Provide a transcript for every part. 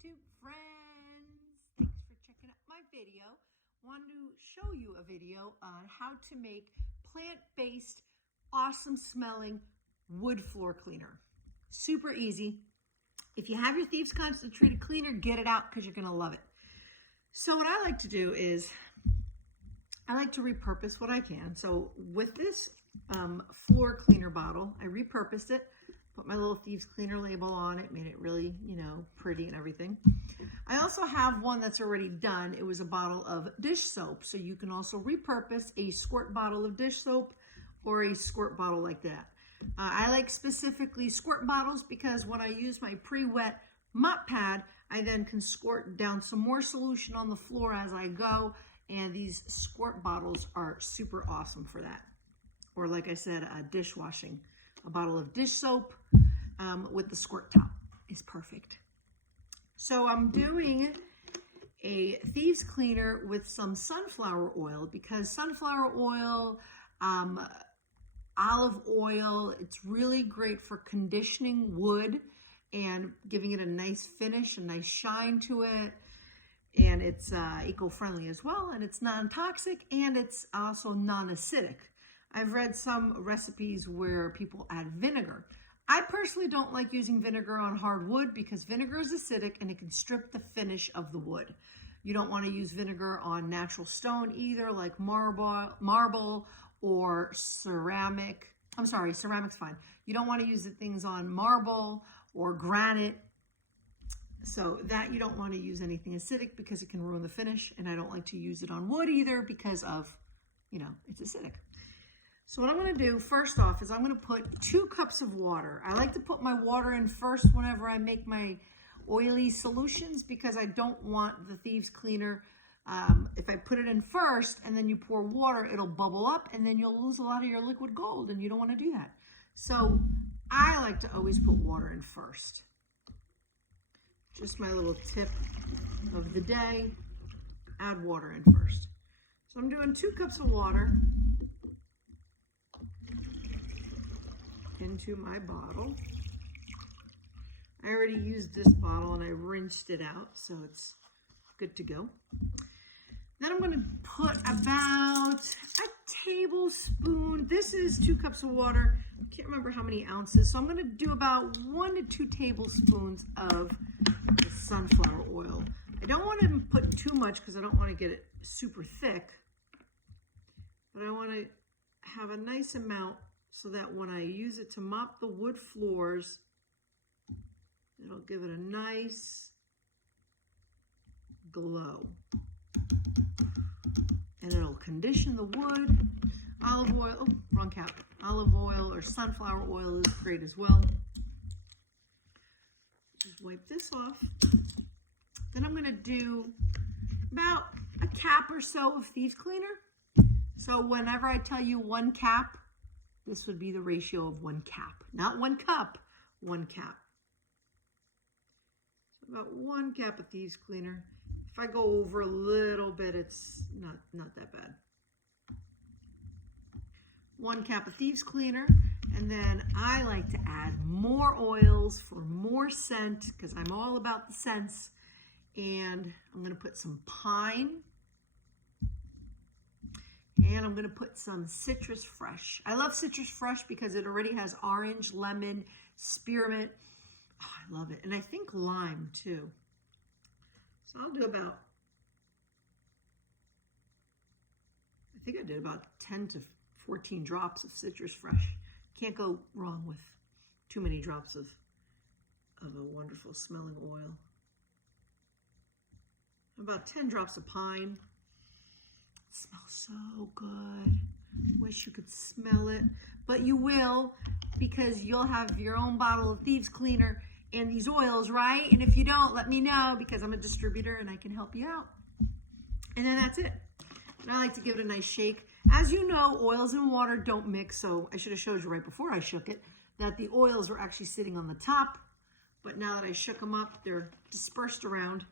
YouTube friends, thanks for checking out my video. Wanted to show you a video on how to make plant-based, awesome smelling wood floor cleaner. Super easy. If you have your Thieves Concentrated Cleaner, get it out because you're gonna love it. So what I like to do is I like to repurpose what I can. So with this floor cleaner bottle, I repurposed it, put my little Thieves Cleaner label on it, made it really, pretty and everything. I also have one that's already done. It was a bottle of dish soap. So you can also repurpose a squirt bottle of dish soap or a squirt bottle like that. I like specifically squirt bottles because when I use my pre-wet mop pad, I then can squirt down some more solution on the floor as I go. And these squirt bottles are super awesome for that. Or like I said, dishwashing. A bottle of dish soap with the squirt top is perfect. So I'm doing a Thieves Cleaner with some sunflower oil because sunflower oil, olive oil, it's really great for conditioning wood and giving it a nice finish, a nice shine to it. And it's eco-friendly as well, and it's non-toxic, and it's also non-acidic. I've read some recipes where people add vinegar. I personally don't like using vinegar on hard wood because vinegar is acidic and it can strip the finish of the wood. You don't want to use vinegar on natural stone either, like marble or ceramic. I'm sorry, ceramic's fine. You don't want to use the things on marble or granite. So that you don't want to use anything acidic because it can ruin the finish. And I don't like to use it on wood either because of, it's acidic. So what I'm going to do first off is I'm going to put 2 cups of water. I like to put my water in first whenever I make my oily solutions because I don't want the Thieves Cleaner. If I put it in first and then you pour water, it'll bubble up and then you'll lose a lot of your liquid gold and you don't want to do that. So I like to always put water in first. Just my little tip of the day, add water in first. So I'm doing 2 cups of water into my bottle. I already used this bottle and I rinsed it out, so it's good to go. Then I'm going to put about a tablespoon. This is 2 cups of water. I can't remember how many ounces. So I'm going to do about 1 to 2 tablespoons of the sunflower oil. I don't want to put too much because I don't want to get it super thick. But I want to have a nice amount so that when I use it to mop the wood floors, it'll give it a nice glow. And it'll condition the wood. Olive oil, oh, wrong cap. Olive oil or sunflower oil is great as well. Just wipe this off. Then I'm gonna do about a cap or so of Thieves Cleaner. So whenever I tell you 1 cap, this would be the ratio of 1 cap. Not 1 cup, 1 cap. So about 1 cap of Thieves Cleaner. If I go over a little bit, it's not that bad. 1 cap of Thieves Cleaner, and then I like to add more oils for more scent because I'm all about the scents. And I'm going to put some pine, and I'm going to put some citrus fresh. I love citrus fresh because it already has orange, lemon, spearmint. Oh, I love it. And I think lime too. So I'll do about, I think I did about 10 to 14 drops of citrus fresh. Can't go wrong with too many drops of a wonderful smelling oil. About 10 drops of pine. It smells so good. Wish you could smell it, but you will because you'll have your own bottle of Thieves Cleaner and these oils, right? And if you don't, let me know because I'm a distributor and I can help you out. And then that's it. And I like to give it a nice shake. As you know, oils and water don't mix, so I should have showed you right before I shook it that the oils were actually sitting on the top, but now that I shook them up, they're dispersed around.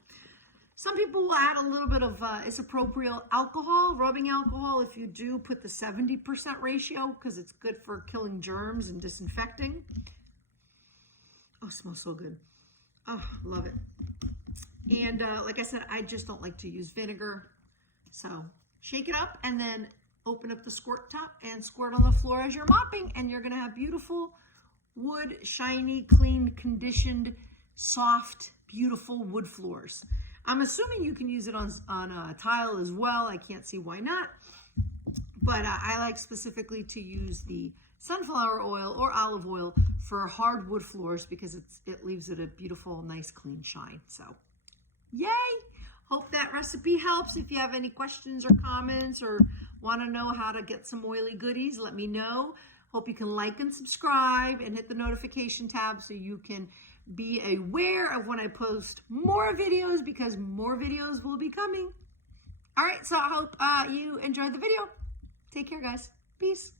Some people will add a little bit of isopropyl alcohol, rubbing alcohol. If you do, put the 70% ratio because it's good for killing germs and disinfecting. Oh, it smells so good. Oh, love it. And like I said, I just don't like to use vinegar. So shake it up and then open up the squirt top and squirt on the floor as you're mopping, and you're gonna have beautiful wood, shiny, clean, conditioned, soft, beautiful wood floors. I'm assuming you can use it on a tile as well. I can't see why not. But I like specifically to use the sunflower oil or olive oil for hardwood floors because it leaves it a beautiful, nice, clean shine. So, yay! Hope that recipe helps. If you have any questions or comments or want to know how to get some oily goodies, let me know. Hope you can like and subscribe and hit the notification tab so you can be aware of when I post more videos, because more videos will be coming. All right, so I hope you enjoyed the video. Take care, guys. Peace.